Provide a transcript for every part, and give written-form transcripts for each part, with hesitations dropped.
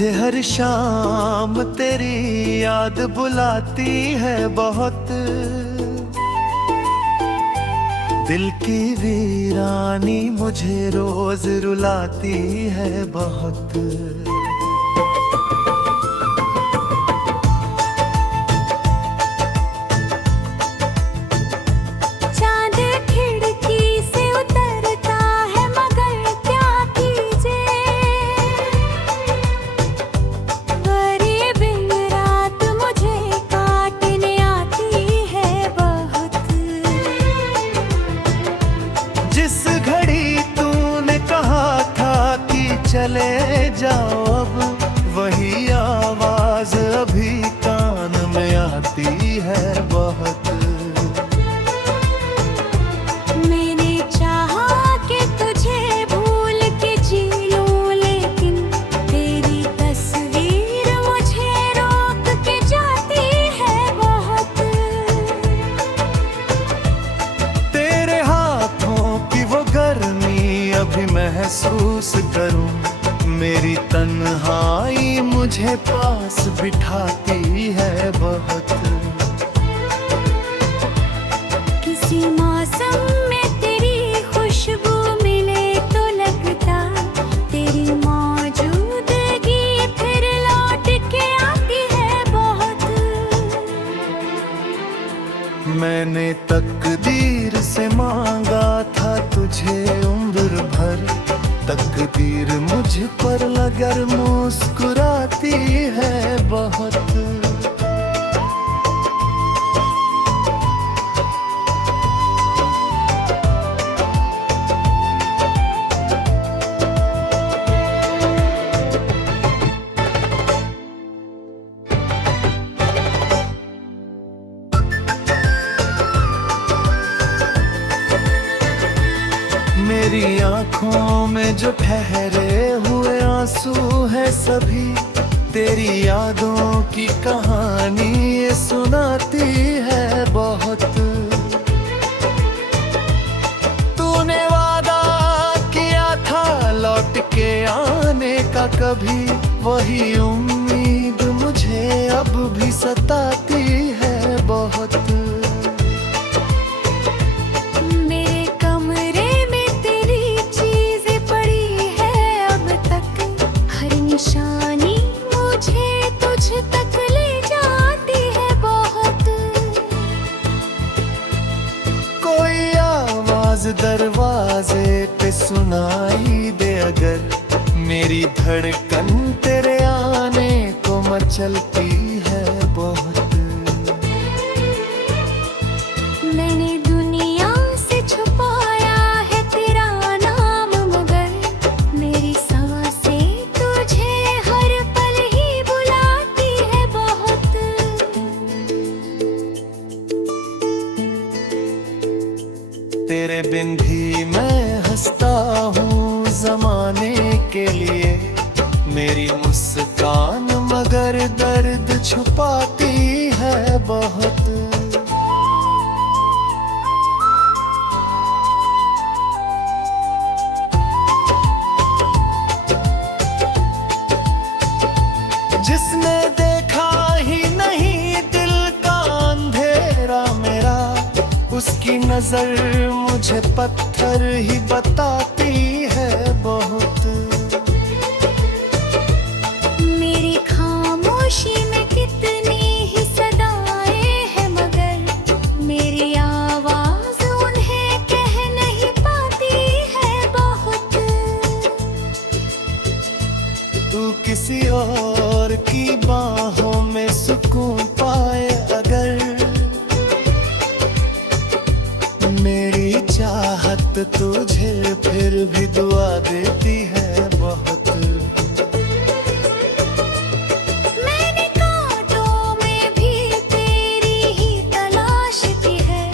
मुझे हर शाम तेरी याद बुलाती है बहुत। दिल की वीरानी मुझे रोज रुलाती है बहुत। जिस घड़ी तूने कहा था कि चले जाओ अब, वही आवाज अभी कान में आती है बहुत। मैंने चाहा कि तुझे भूल के जी लूं, लेकिन तेरी तस्वीर मुझे रोक के जाती है बहुत। तेरे हाथों की वो गर्मी अभी महसूस करूं, मेरी तन्हाई मुझे पास बिठाती है बहुत। किसी मौसम में तेरी खुशबू मिले तो लगता तेरी मौजूदगी फिर लौट के आती है बहुत। मैंने तकदीर से मांगा था तुझे उम्र भर, तकदीर मुझ पर मगर मुस्कुराती है बहुत। मेरी आँखों में जो ठहरे हुए आंसू है सभी तेरी यादों की कहानी ये सुनाती है बहुत। तूने वादा किया था लौट के आने का कभी, वही उम्मीद मुझे अब भी सताती है बहुत। निशानी मुझे तुझ तक ले जाती है बहुत। कोई आवाज दरवाजे पे सुनाई दे अगर, मेरी धड़कन तेरे आने को मचलती है बहुत। मैंने दुनिया से छुपाया है तेरा नाम, मगर मेरी सांसें तुझे हर पल ही बुलाती है बहुत। तेरे बिन भी मैं हंसता हूँ जमाने के लिए, मेरी मुस्कान मगर दर्द छुपाती है बहुत। जिसने देखा ही नहीं दिल का अंधेरा मेरा, उसकी नजर मुझे पत्थर ही बताती है बहुत। मेरी खामोशी में कितनी ही सदाएं हैं, मगर मेरी आवाज उन्हें कह नहीं पाती है बहुत। तू किसी और की बाहों में सुकून पाए अगर, मेरी चाहत तुझे फिर भी दुआ देती है बहुत। मैंने कांटों में भी तेरी ही तलाश की है,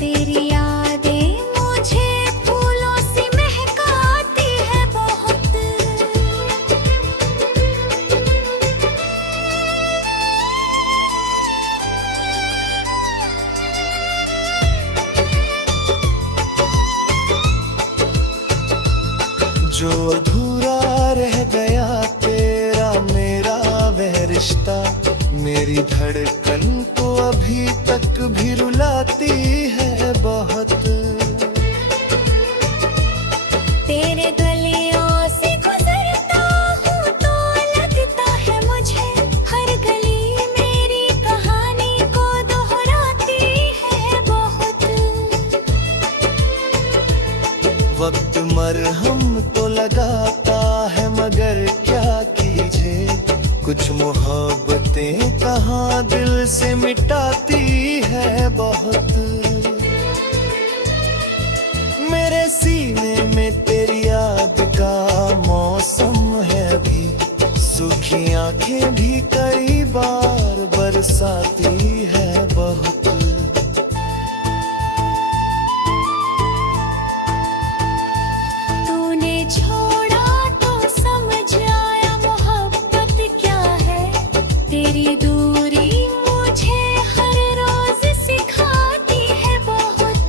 तेरी यादें मुझे फूलों से महकाती है बहुत। रिश्ता मेरी धड़कन को अभी तक भी रुलाती है बहुत। तेरे गलियों से गुजरता हूँ तो लगता है मुझे हर गली मेरी कहानी को दोहराती है बहुत। वक्त मरहम तो लगाता है मगर क्या कीजिए, कुछ मोहब्बतें कहाँ दिल से मिटाती है बहुत। मेरे सीने में तेरी याद का मौसम है अभी, सूखी आंखें भी कई बार बरसाती है बहुत। तूने छोड़ा तो समझ आया मोहब्बत क्या है, तेरी दूरी मुझे हर रोज सिखाती है बहुत।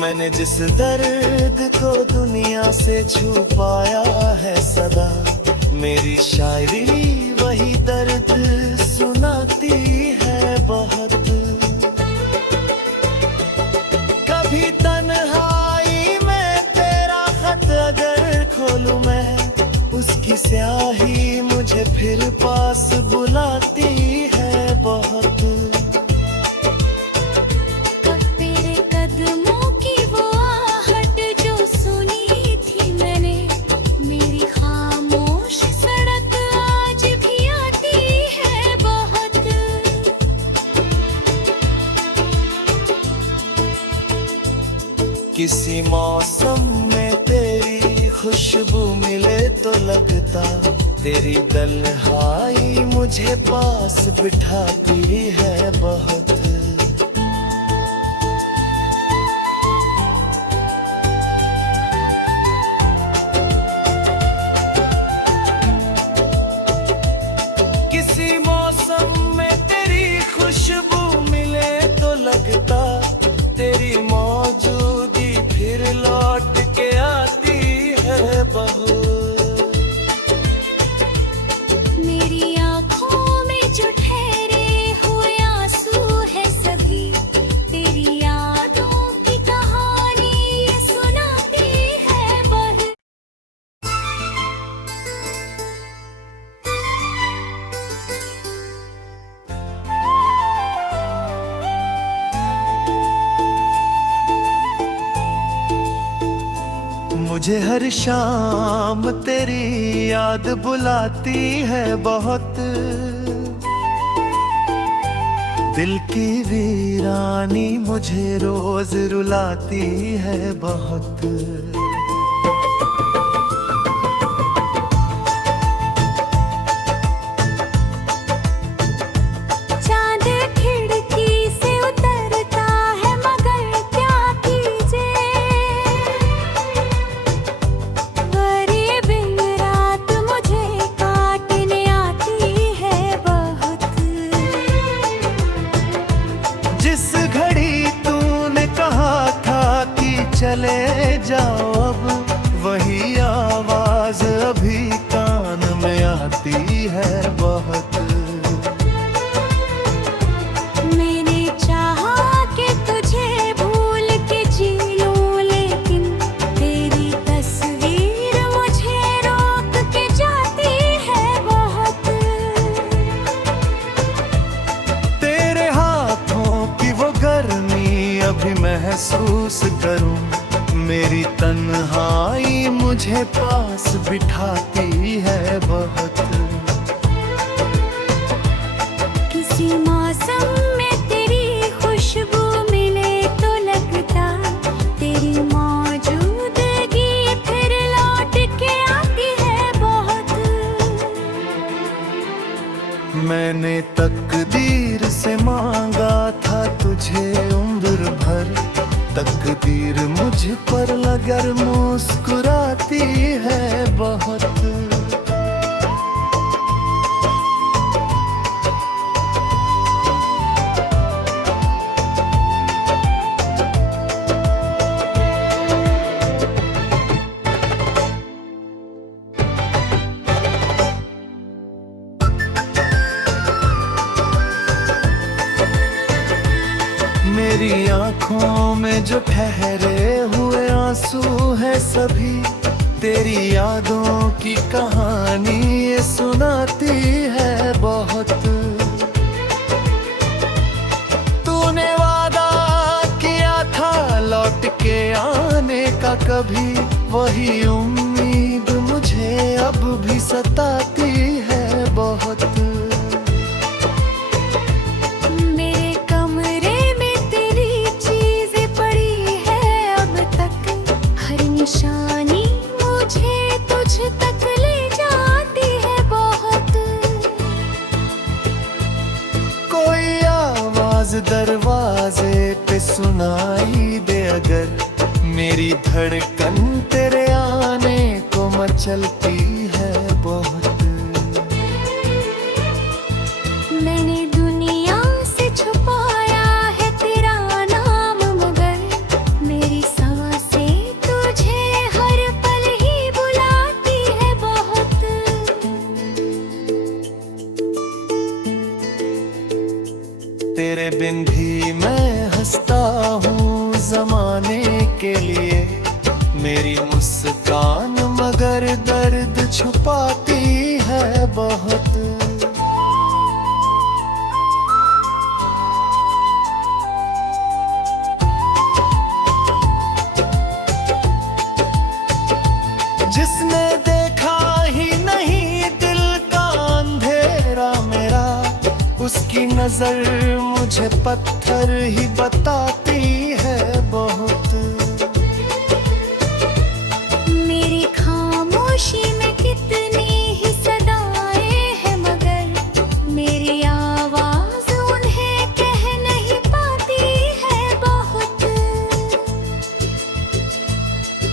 मैंने जिस दर्द को दुनिया से छुपाया है सदा, मेरी शायरी वही दर्द सुनाती है बहुत। कभी तन्हाई में तेरा खत अगर खोलूं मैं, उसकी स्याही मुझे फिर पास बुलाती है बहुत। तेरे कदमों की वो आहट जो सुनी थी मैंने, मेरी खामोश सड़क आज भी आती है बहुत। किसी मौसम में तेरी खुशबू मिले तो लगता, तेरी तन्हाई मुझे पास बिठाती है बहुत। किसी मौसम में तेरी खुशबू मिले तो लगता, तेरी मौजूदगी फिर लौट के आती है बहुत। मेरी आँखों में जो ठहरे हुए आंसू है सभी, तेरी यादों की कहानी ये सुनाती है बहुत। मुझे हर शाम तेरी याद बुलाती है बहुत। दिल की वीरानी मुझे रोज रुलाती है बहुत। चांद खिड़की से उतरता है मगर क्या कीजिए, गरीब रात मुझे काटने आती है बहुत। जिस घड़ी तूने कहा था कि चले जाओ अब, वही आवाज अभी कान में आती है बहुत। मैंने चाहा कि तुझे भूल के जी लूं, लेकिन तेरी तस्वीर मुझे रोक के जाती है बहुत। तेरे हाथों की वो गर्मी अभी महसूस करूं, मेरी तन्हाई मुझे पास बिठाती है बहुत। किसी मौसम में तेरी खुशबू मिले तो लगता, तेरी मौजूदगी फिर लौट के आती है बहुत। मैंने तकदीर से मांगा था तुझे उम्र भर, तकदीर मुझ पर मगर मुस्कुराती है बहुत। में जो ठहरे हुए आंसू है सभी तेरी यादों की कहानी ये सुनाती है बहुत। तूने वादा किया था लौट के आने का कभी, वही उम्मीद मुझे अब भी सताती है बहुत। मेरे कमरे में तेरी चीजें पड़ी है अब तक, हर निशानी मुझे तुझ तक ले जाती है बहुत। कोई आवाज दरवाजे पे सुनाई दे अगर, मेरी धड़कन तेरे आने को मचलती है बहुत। मैंने दुनिया से छुपाया है तेरा नाम मगर, मेरी सांसें तुझे हर पल ही बुलाती है बहुत। तेरे बिन भी मैं हंसता हूँ जमाने के लिए, मेरी मुस्कान मगर दर्द छुपाती है बहुत। जिसने देखा ही नहीं दिल का अंधेरा मेरा, उसकी नजर मुझे पत्थर ही बताती है बहुत। मेरी खामोशी में कितनी ही सदाएं हैं मगर, मेरी आवाज उन्हें कह नहीं पाती है बहुत।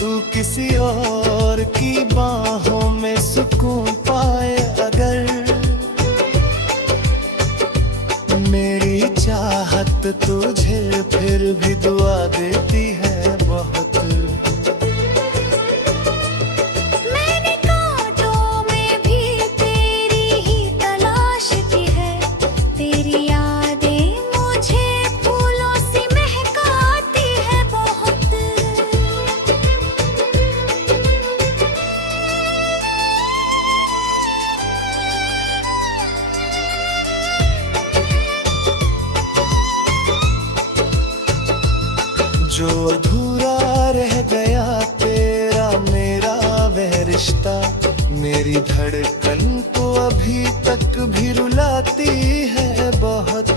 तू किसी और की बाहों में सुकून पाए अगर, मेरी चाहत तुझे फिर भी दुआ देती है बहुत। मैंने कांटों में भी तेरी ही तलाश की है, तेरी यादें मुझे फूलों से महकाती है बहुत। जो अधूरा रह गया तेरा मेरा वह रिश्ता, मेरी धड़कन को अभी तक भी रुलाती है बहुत।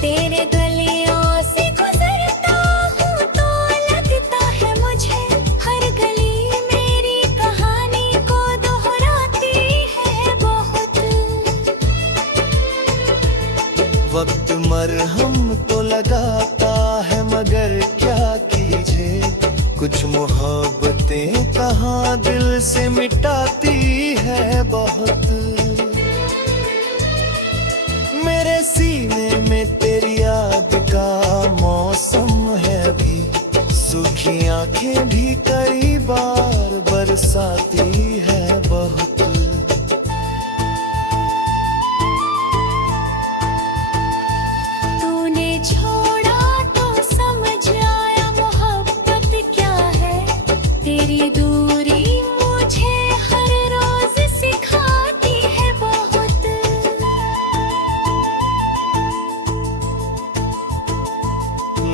तेरे गलियों से गुजरता हूँ तो लगता है मुझे, हर गली मेरी कहानी को दोहराती है बहुत। वक्त मरहम तो लगाता है मगर क्या कीजिए, कुछ मोहब्बतें कहाँ दिल से मिटाती है बहुत। मेरे सीने में तेरी याद का मौसम है अभी, सूखी आंखें भी कई बार बरसाती है बहुत। तूने छोड़ा तो समझ आया मोहब्बत क्या है, तेरी दूरी मुझे हर रोज सिखाती है बहुत।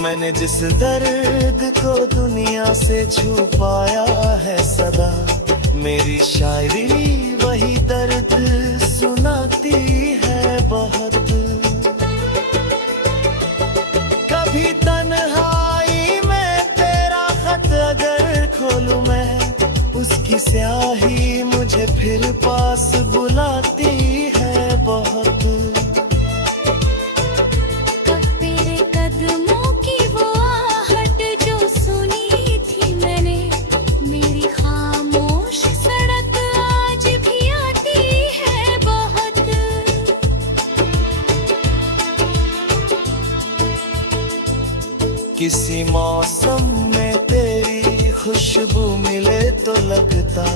मैंने जिस दर्द को दुनिया से छुपाया है सदा, मेरी शायरी वही दर्द सुनाती है बहुत। कभी तन्हाई में तेरा खत अगर खोलूं मैं, उसकी स्याही मुझे फिर पास बुलाती है बहुत। तेरे कदमों की वो आहट जो सुनी थी मैंने, मेरी खामोश सड़क आज भी आती है बहुत। किसी मौसम में तेरी खुशबू मिले तो लगता,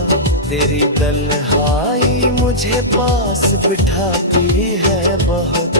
तेरी तन्हाई मुझे पास बिठाती है बहुत।